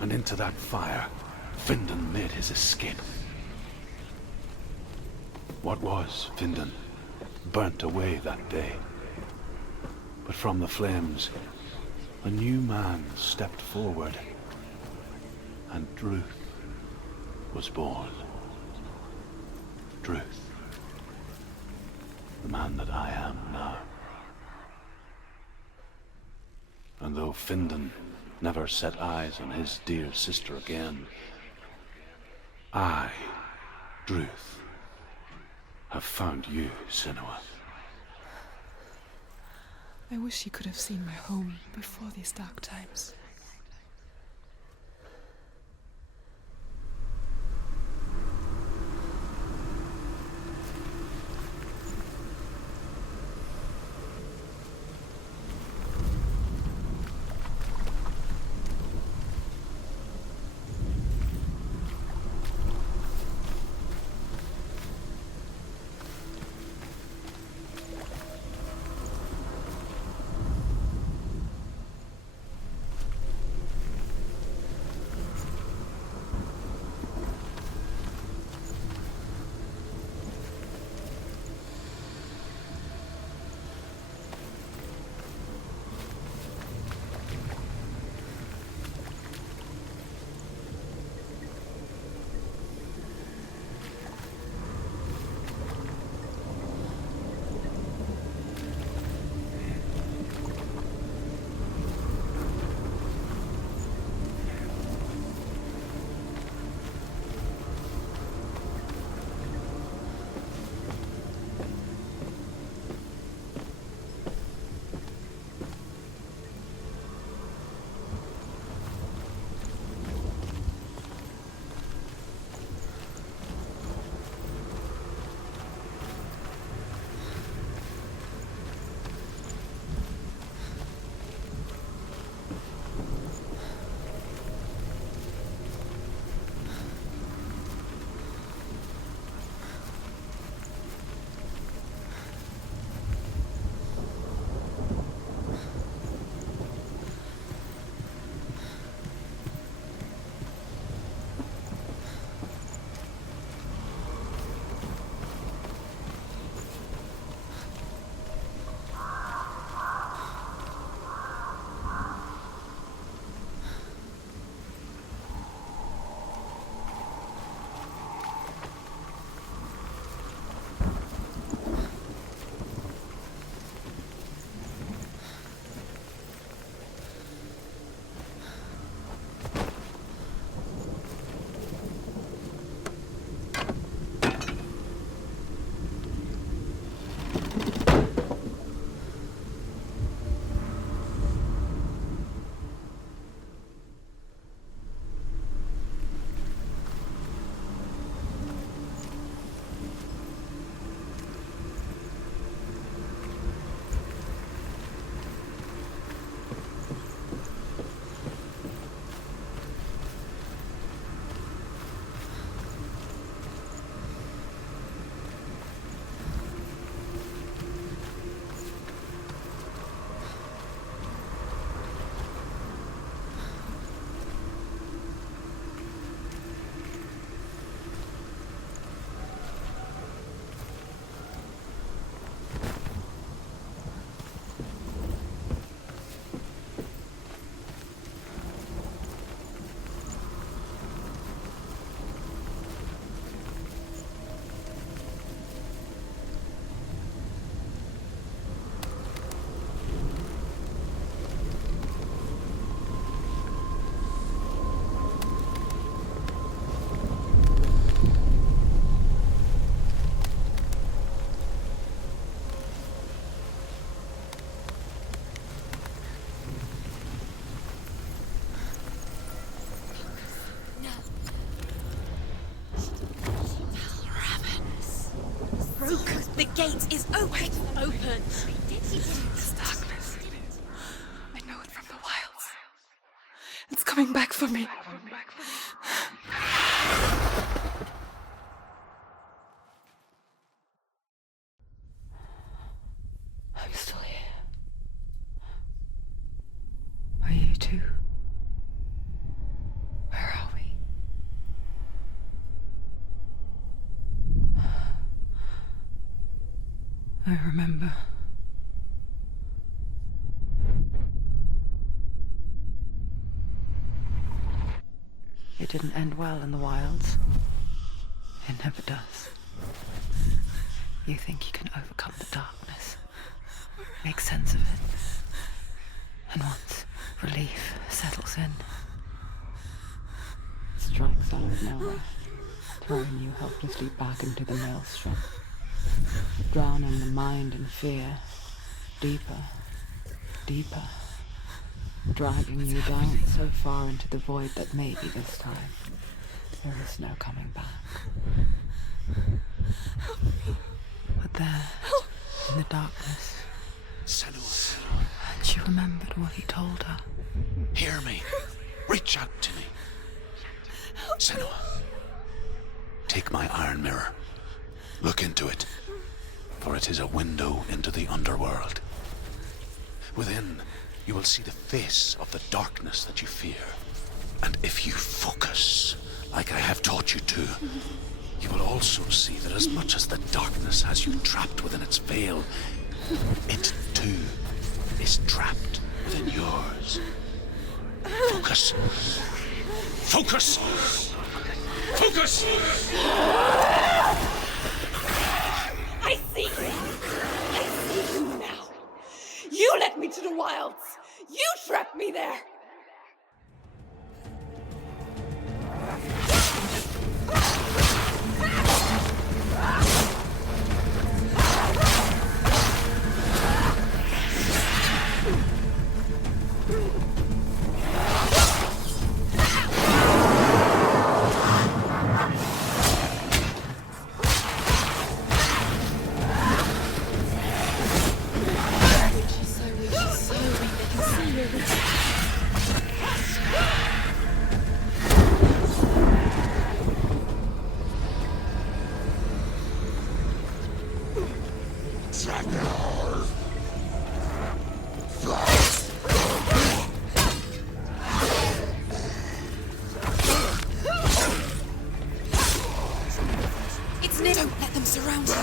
And into that fire, Findan made his escape. What was Findan burnt away that day. But from the flames, a new man stepped forward, and Druth was born. Druth. The man that I am now. And though Findan never set eyes on his dear sister again, I, Druth, have found you, Senua. I wish you could have seen my home before these dark times. The gate is open. Open. This darkness. I know it from the wilds. It's coming back for me. I'm still here. Are you too? Where are we? I remember. It didn't end well in the wilds. It never does. You think you can overcome the darkness, make sense of it, and once relief settles in, it strikes out of nowhere, throwing you helplessly back into the maelstrom, drowning the mind in fear, deeper, deeper, dragging you down so far into the void that maybe this time there is no coming back. But there, in the darkness, Senua, and she remembered what he told her. hear me. Reach out to me. Senua, take my iron mirror. Look into it, for it is a window into the underworld. Within, you will see the face of the darkness that you fear. And if you focus, like I have taught you to, you will also see that as much as the darkness has you trapped within its veil, it too is trapped within yours. Focus. Focus! Focus! I see you. I see you now. You led me to the wilds. You trapped me there. It's near. Don't let them surround you.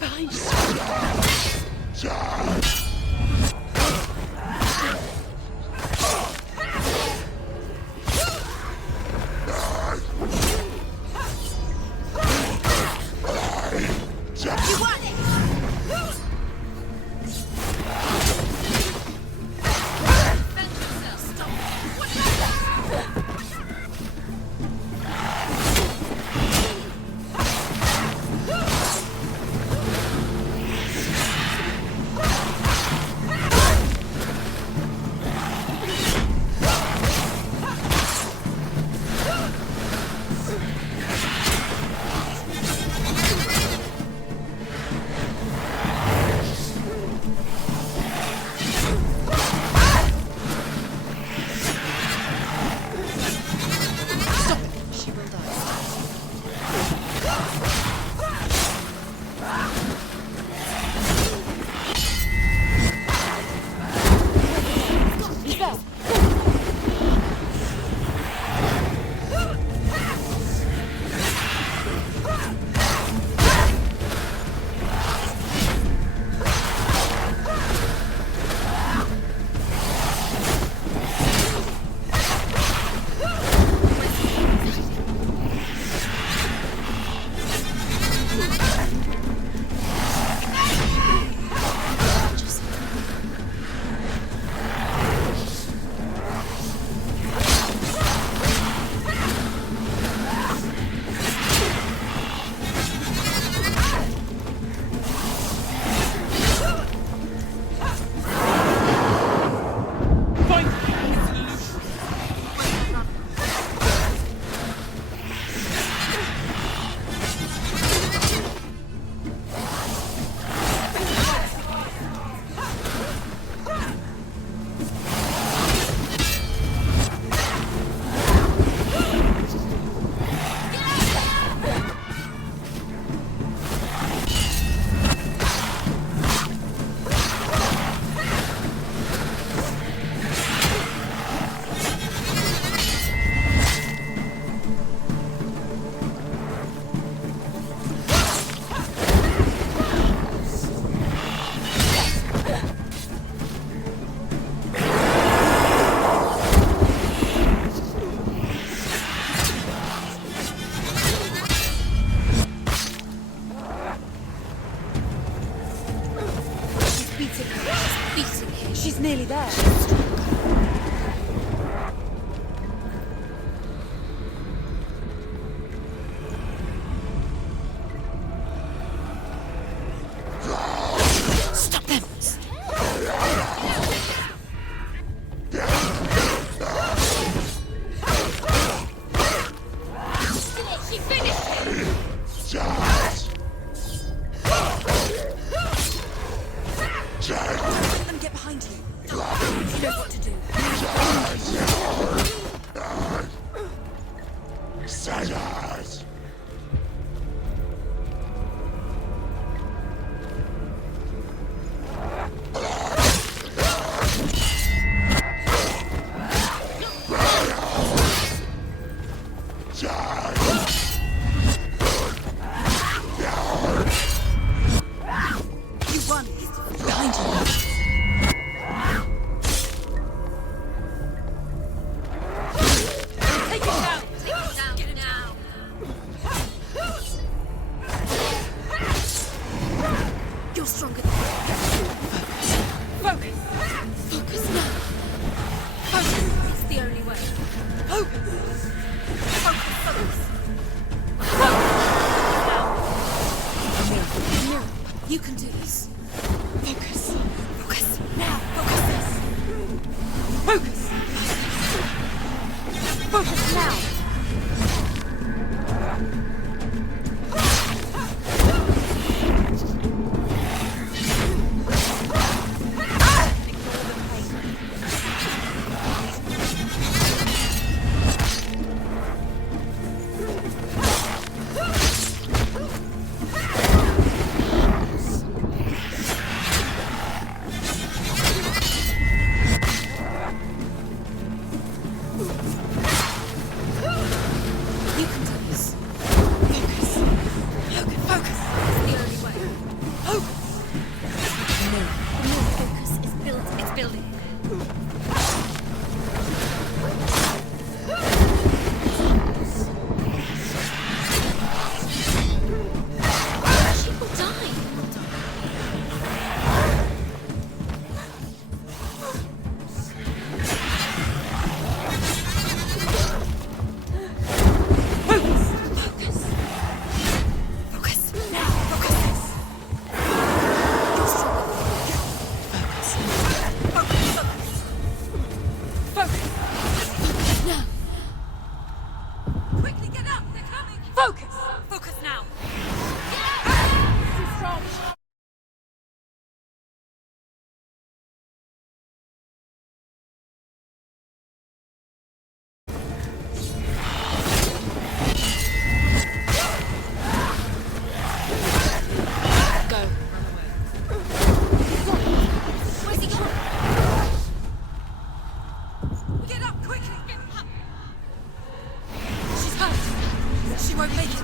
Behind you. beating her. She's beating him. She's nearly there. Stop them! She finished him! Let them get behind you. She knows what to do. You won. Behind you. Take it down! Take it down! Get it now! You're stronger than Focus. Focus now! Focus! It's the only way. Focus. Focus! Now! You can do this. Focus. Focus! Now! Focus this! Focus. Focus now! You can do this. Focus. Focus. It's the only way. Focus. The more focus is built, it's building. She will die. Focus. Focus. Now. Focus this. You're stronger than Focus. now. Quickly get up. They're coming. Focus. Focus now. Too strong. Go. Where's he gone? Get up quickly. She's hurt. She won't make it.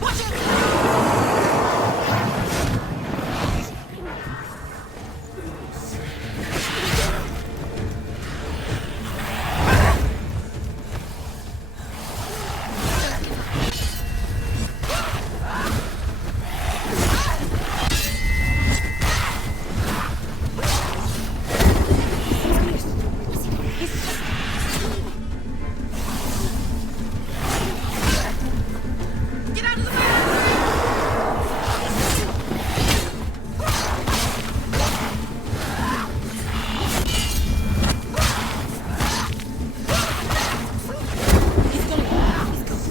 Watch it. Get out of the way.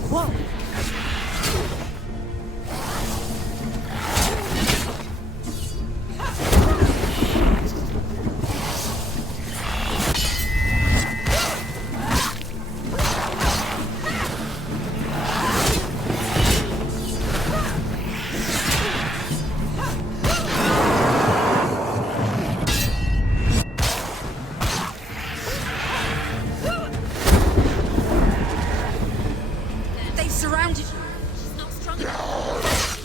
Whoa. They've surrounded you. She's not strong enough.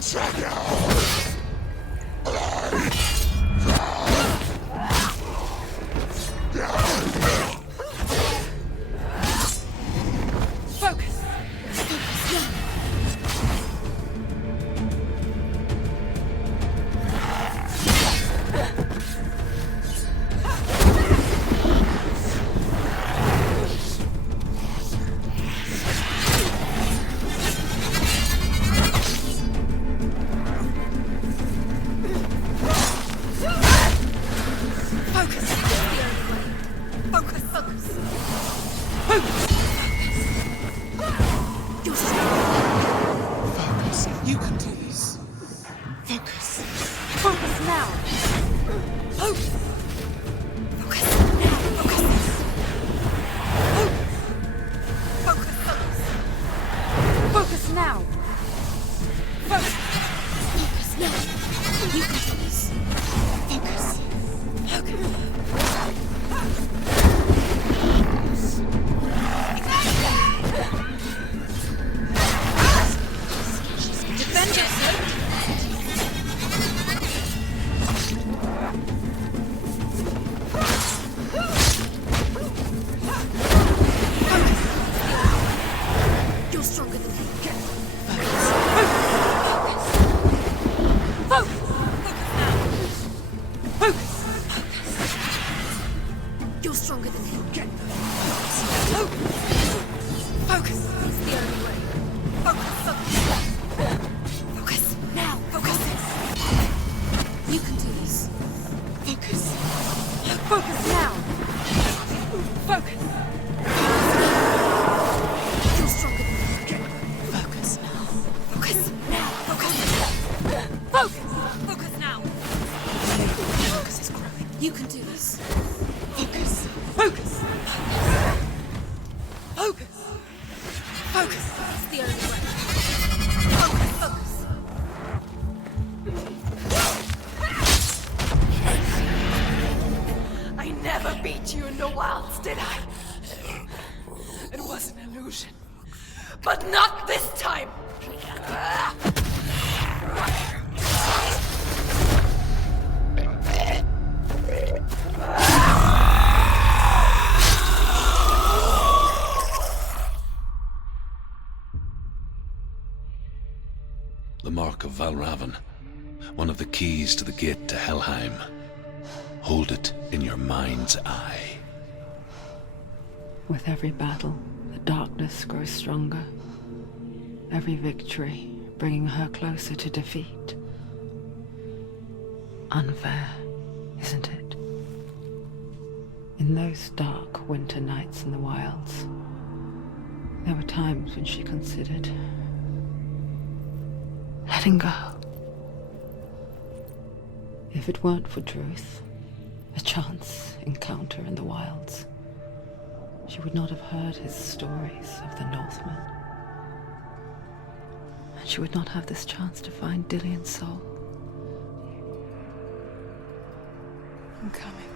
Focus! Focus! Focus! Focus! Focus! You're strong. Focus. You can do this. Focus. Focus now. Focus! Focus now. Focus. Focus! Focus! Focus now. Focus! Focus now. You can do this. Focus. Defend yourself! You're stronger than me. You're stronger than me. Focus! It's the only way. Focus now. Focus. You can do this. Focus! Focus now. Focus! You're stronger than me. Focus now! Focus now. Focus. Focus! Focus now! Focus is growing. You can do this. Focus! Focus! Focus! Focus! It's the only way. Focus! Focus! I never beat you in the wilds, did I? It was an illusion. But not this time! The mark of Valravn, one of the keys to the gate to Helheim. Hold it in your mind's eye. With every battle, the darkness grows stronger. Every victory bringing her closer to defeat. Unfair, isn't it? In those dark winter nights in the wilds, there were times when she considered letting go. If it weren't for Druth, a chance encounter in the wilds, she would not have heard his stories of the Northmen. And she would not have this chance to find Dillion's soul. I'm coming.